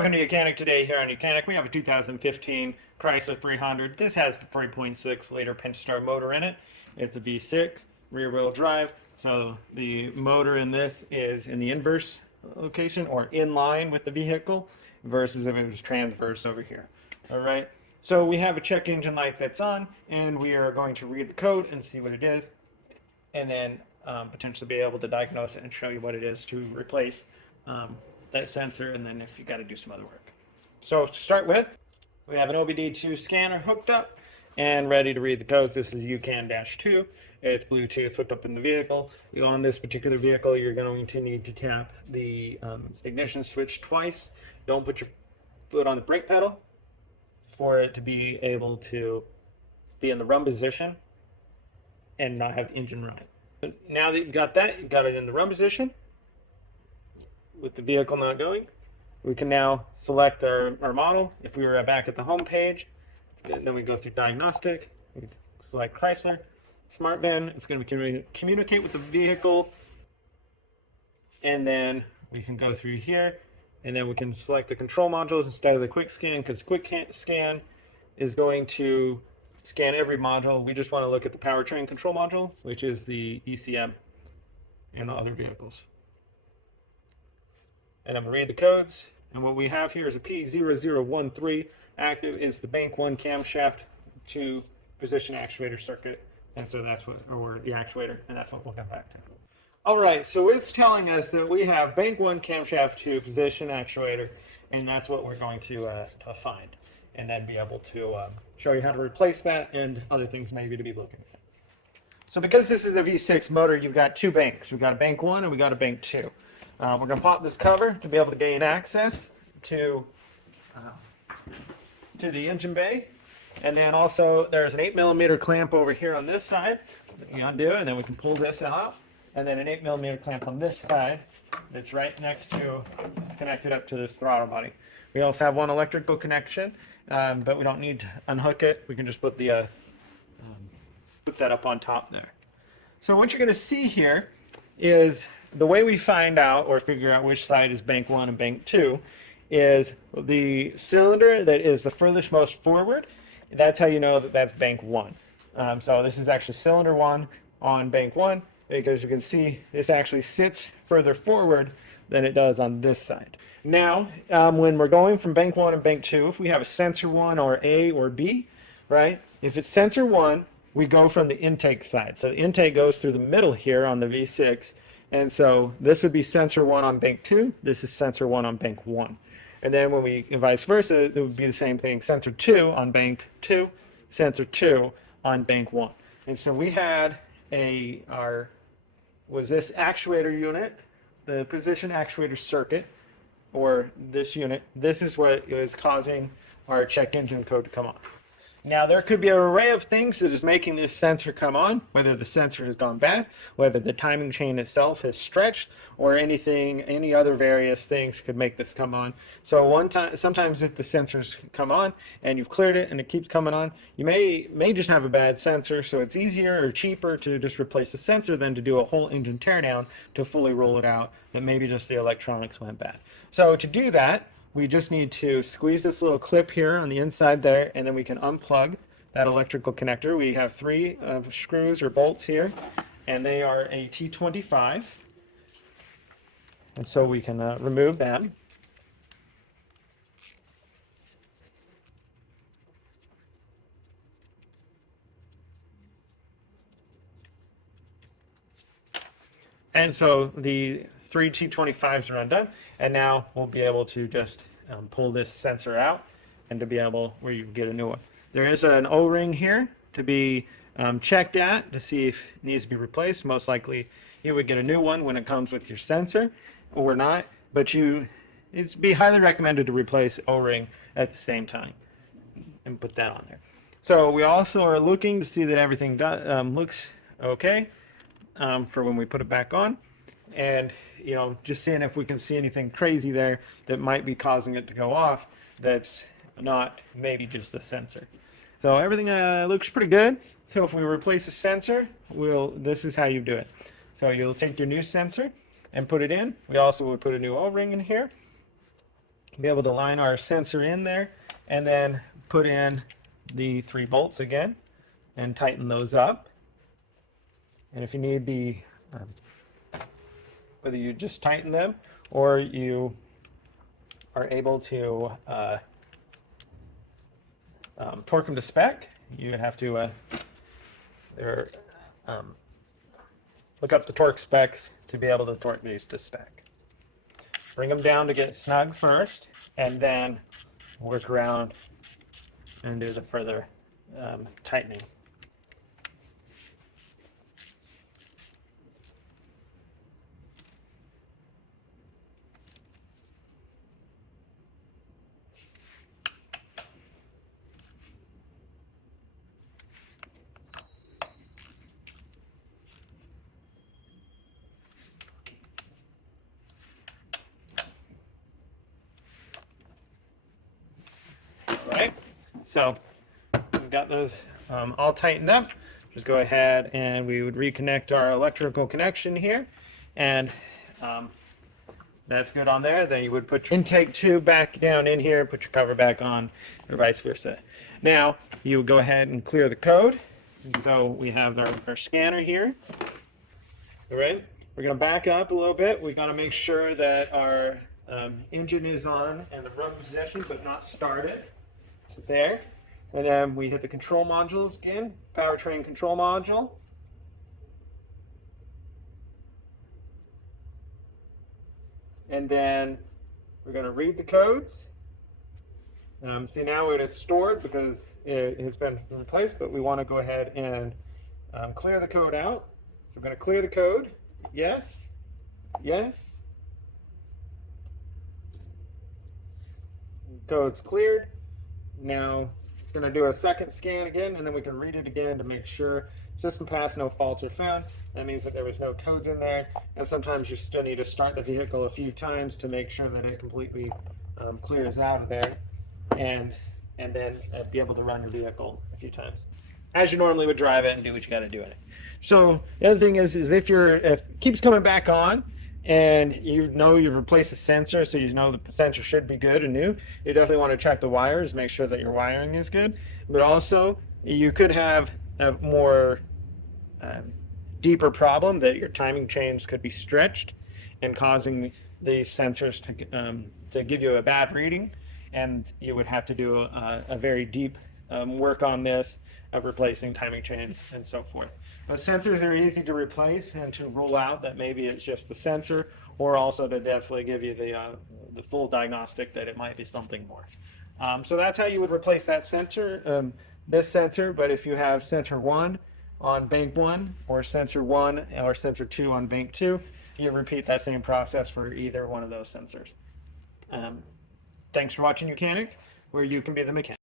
Welcome to Mechanic Today here on Mechanic. We have a 2015 Chrysler 300. This has the 3.6 liter Pentastar motor in it. It's a V6 rear wheel drive. So the motor in this is in the inverse location or in line with the vehicle versus if it was transverse over here. All right. So we have a check engine light that's on and we are going to read the code and see what it is and then potentially be able to diagnose it and show you what it is to replace that sensor, and then if you got to do some other work. So to start with, we have an OBD2 scanner hooked up and ready to read the codes. This is UCAN-2. It's Bluetooth hooked up in the vehicle. On this particular vehicle, you're going to need to tap the ignition switch twice. Don't put your foot on the brake pedal for it to be able to be in the run position and not have the engine running. Now that you've got that, you've got it in the run position, with the vehicle not going, we can now select our model. If we were back at the home page, then we go through diagnostic, we select Chrysler, Smart VIN, it's going to communicate with the vehicle, and then we can go through here, and then we can select the control modules instead of the quick scan, because quick scan is going to scan every module. We just want to look at the powertrain control module, which is the ECM and the other vehicles. And I'm going to read the codes. And what we have here is a P0013 active. It's the bank 1 camshaft to position actuator circuit. And so that's what, or the actuator, and that's what we'll get back to. All right, so it's telling us that we have bank 1 camshaft to position actuator, and that's what we're going to find. And then be able to show you how to replace that and other things maybe to be looking at. So because this is a V6 motor, you've got two banks. We've got a bank 1 and we got a bank 2. We're going to pop this cover to be able to gain access to the engine bay. And then also there's an 8mm clamp over here on this side that you undo, and then we can pull this out. And then an 8mm clamp on this side that's right next to, it's connected up to this throttle body. We also have one electrical connection, but we don't need to unhook it. We can just put the put that up on top there. So what you're going to see here is the way we find out or figure out which side is bank 1 and bank 2 is the cylinder that is the furthest most forward. That's how you know that that's bank 1. So this is actually cylinder 1 on bank 1, because you can see this actually sits further forward than it does on this side. Now, when we're going from bank 1 and bank 2, if we have a sensor 1 or A or B, right? If it's sensor 1, we go from the intake side. So the intake goes through the middle here on the V6. And so this would be sensor 1 on bank 2. This is sensor 1 on bank 1. And then when we, vice versa, it would be the same thing. Sensor 2 on bank 2, sensor 2 on bank 1. And so we had was this actuator unit, the position actuator circuit, or this unit. This is what is causing our check engine code to come on. Now, there could be an array of things that is making this sensor come on, whether the sensor has gone bad, whether the timing chain itself has stretched, or any other various things could make this come on. So sometimes if the sensors come on and you've cleared it and it keeps coming on, you may just have a bad sensor, so it's easier or cheaper to just replace the sensor than to do a whole engine teardown to fully roll it out, that maybe just the electronics went bad. So to do that, we just need to squeeze this little clip here on the inside there, and then we can unplug that electrical connector. We have 3 screws or bolts here, and they are a T25. And so we can remove them. And so the 3 T25s are undone, and now we'll be able to just pull this sensor out and to be able where you get a new one. There is an O-ring here to be checked at to see if it needs to be replaced. Most likely you would get a new one when it comes with your sensor or not, but it'd be highly recommended to replace O-ring at the same time and put that on there. So we also are looking to see that everything looks okay for when we put it back on. And just seeing if we can see anything crazy there that might be causing it to go off that's not maybe just the sensor. So everything looks pretty good. So if we replace a sensor, this is how you do it. So you'll take your new sensor and put it in. We also would put a new O-ring in here. be able to line our sensor in there and then put in the 3 bolts again and tighten those up. And if you need the, whether you just tighten them or you are able to torque them to spec, you have to look up the torque specs to be able to torque these to spec. Bring them down to get snug first, and then work around and do the further tightening. Right, so we've got those all tightened up. Just go ahead and we would reconnect our electrical connection here, and that's good on there. Then you would put your intake tube back down in here, put your cover back on, or vice versa. Now you would go ahead and clear the code. And so we have our scanner here. All right, we're going to back up a little bit. We've got to make sure that our engine is on and the run position, but not started. There, and then we hit the control modules again, powertrain control module, and then we're going to read the codes. See, now it is stored because it has been replaced, but we want to go ahead and clear the code out. So we're going to clear the code. Yes, yes. Code's cleared. Now it's going to do a second scan again, and then we can read it again to make sure system passed, no faults are found. That means that there was no codes in there, and sometimes you still need to start the vehicle a few times to make sure that it completely clears out of there, and then be able to run your vehicle a few times as you normally would drive it and do what you got to do in it. So the other thing is if it keeps coming back on, and you know you've replaced the sensor, so you know the sensor should be good and new, you definitely want to check the wires, make sure that your wiring is good. But also, you could have a more deeper problem that your timing chains could be stretched and causing the sensors to give you a bad reading, and you would have to do a very deep work on this of replacing timing chains and so forth. But sensors are easy to replace and to rule out that maybe it's just the sensor, or also to definitely give you the full diagnostic that it might be something more. So that's how you would replace that sensor, this sensor. But if you have sensor 1 on bank 1, or sensor 1 or sensor 2 on bank 2, you repeat that same process for either one of those sensors. Thanks for watching Mechanic, where you can be the mechanic.